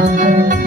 and mm hurt. -hmm.